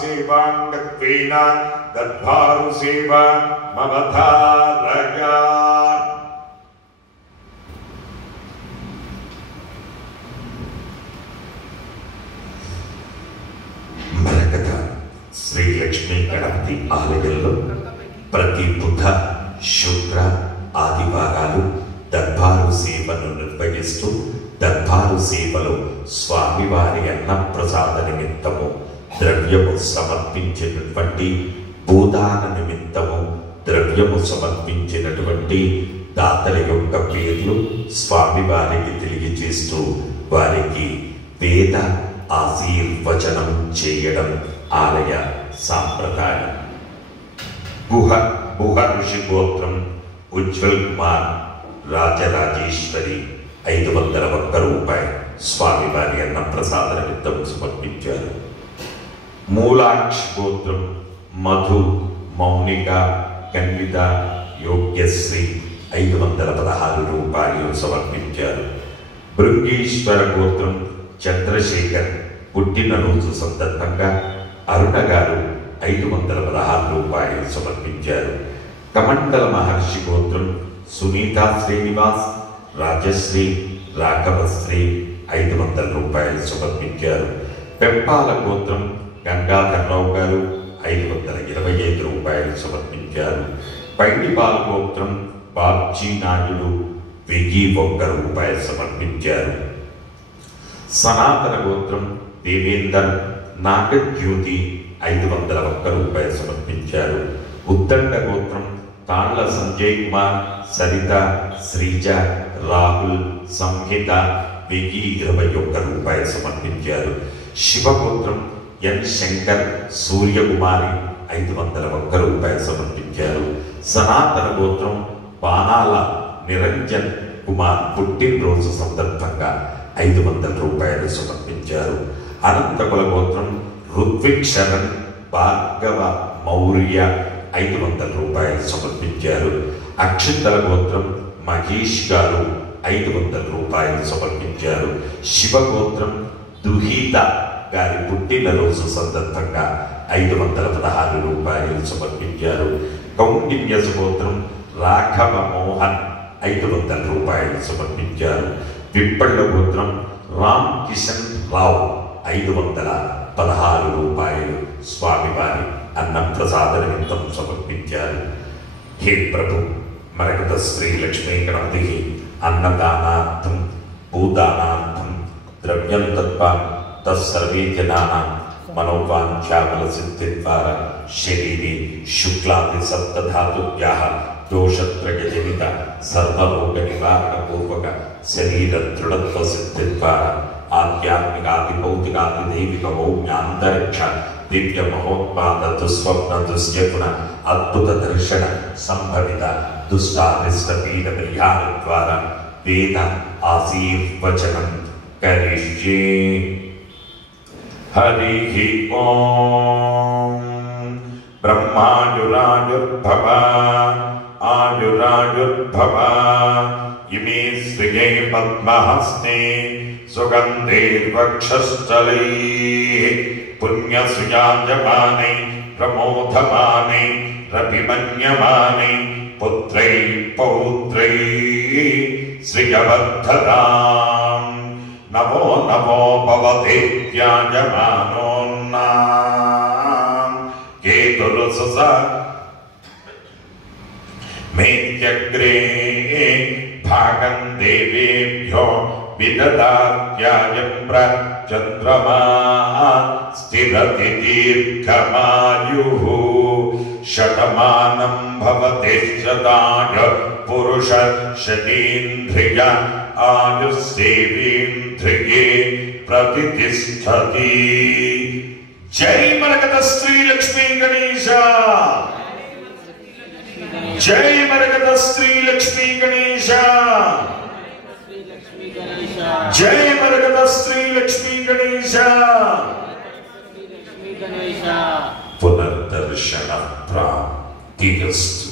సేవాంగత్వేన దద్భారు సేవ మమధారయా. మరకథ శ్రీ లక్ష్మీ గణపతి ఆలయంలో ప్రతి బుధ, శుక్ర, ఆదివారాలు దర్బారు సేవను నిర్వహిస్తూ దర్బారు సేవలో స్వామివారి అన్నప్రసాద నిమిత్తము ద్రవ్యము సమర్పించినటువంటి, భూదాన నిమిత్తము ద్రవ్యము సమర్పించినటువంటి దాతల యొక్క పేర్లు స్వామివారికి తెలియజేస్తూ వారికి వేద ఆశీర్వచనం చేయడం ఆలయ సాంప్రదాయం. గుహ ఋషి గోత్రం ఉజ్వల్ కుమార్ రాజరాజేశ్వరి 501 రూపాయలు స్వామివారి అన్నప్రసాద నిమిత్తం సమర్పించారు. మూలాక్ష గోత్రం మధు, మౌనిక, కన్విత, యోగ్యశ్రీ 516 రూపాయలు సమర్పించారు. భృంగీశ్వర గోత్రం చంద్రశేఖర్ పుట్టినరోజు సందర్భంగా అరుణ గారు 516 రూపాయలు సమర్పించారు. కమండల మహర్షి గోత్రం సునీత శ్రీనివాస్, రాజశ్రీ, రాఘవశ్రీ 500 రూపాయలు సమర్పించారు. పెంపాల గోత్రం గంగాధర్రావు గారు 525 రూపాయలు సమర్పించారు. పైడిపాల గోత్రం బాబ్జీ నాయుడు 1001 రూపాయలు సమర్పించారు. సనాతన గోత్రం దేవేందర్ నాగజ్యోతి 501 రూపాయలు సమర్పించారు. ఉద్దండ గోత్రం తాళ్ల సంజయ్ కుమార్, సరిత, శ్రీజ, రాహుల్, సంహిత 1021 రూపాయలు సమర్పించారు. శివగోత్రం ఎన్ శంకర్, సూర్యకుమారి 501 రూపాయలు సమర్పించారు. సనాతన గోత్రం బాణాల నిరంజన్ కుమార్ పుట్టినరోజు సందర్భంగా 500 రూపాయలు సమర్పించారు. అనంతకుల గోత్రం ఋత్విక్ శరణ్, భార్గవ మౌర్య 500 రూపాయలు సమర్పించారు. అక్షింతల గోత్రం మహేష్ గారు 500 రూపాయలు సమర్పించారు. శివగోత్రం దుహీత గారి పుట్టినరోజు సందర్భంగా 516 రూపాయలు సమర్పించారు. కౌండిన్య గోత్రం రాఘవ మోహన్ 500 రూపాయలు సమర్పించారు. పిప్పళ్ళ గోత్రం రామ్ కిషన్ రావు 516 రూపాయలు స్వామివారి అన్నప్రసాద నిమిత్తం సమర్పించారు. హే ప్రభు, మరకత శ్రీ లక్ష్మీ గణపతికి అన్నదానార్థం, భూదానార్థం ద్రవ్యం దత్వా తత్సర్వే జనానాం మనోవాంఛాబల సిద్ధి ద్వారా శరీరే శుక్లాది సప్తధాతుభ్యాః దోషత్రయజనిత సర్వరోగ నివారణ పూర్వక శరీర దృఢత్వ సిద్ధి ద్వారా ఆధ్యాత్మికాది భౌతికాది దైవిక భౌమ్యాంతరిక్ష దివ్య మహోత్పాద దుస్వప్న దుశ్యగుణ అద్భుత దర్శన సంభవిత దుష్టారిష్ట పీడ పరిహార ద్వారా వేద ఆశీర్వచనం కరిష్యే. హరి ఓం. బ్రహ్మాయురాయుర్భవ ఆయురాయుర్భవ ఇమే శ్రియే పద్మహస్తే సుగంధేర్వక్షస్థలై పుణ్యసుయాజమానై ప్రమోదమానై రవిమన్యమానై పుత్రై పౌత్రై శ్రియవర్ధతాం. నవో నవో భవతేత్యాజమానోన్నాం కేతురుసస మేత్యగ్రే భాగం దేవేభ్యో విదదాత్యాయం ప్రచంద్రమా స్థిరతి దీర్ఘమాయుః శతమానం భవతి శతాయ పురుష శతేంద్రియ ఆయుస్సేవేంద్రియే ప్రతిష్ఠతి. జై మరకత శ్రీ లక్ష్మీ గణేశ. జై మరకత శ్రీ లక్ష్మీ గణేశ. జై మరకత శ్రీ లక్ష్మీ గణేశ. పునర్దర్శన ప్రాప్తిరస్తు.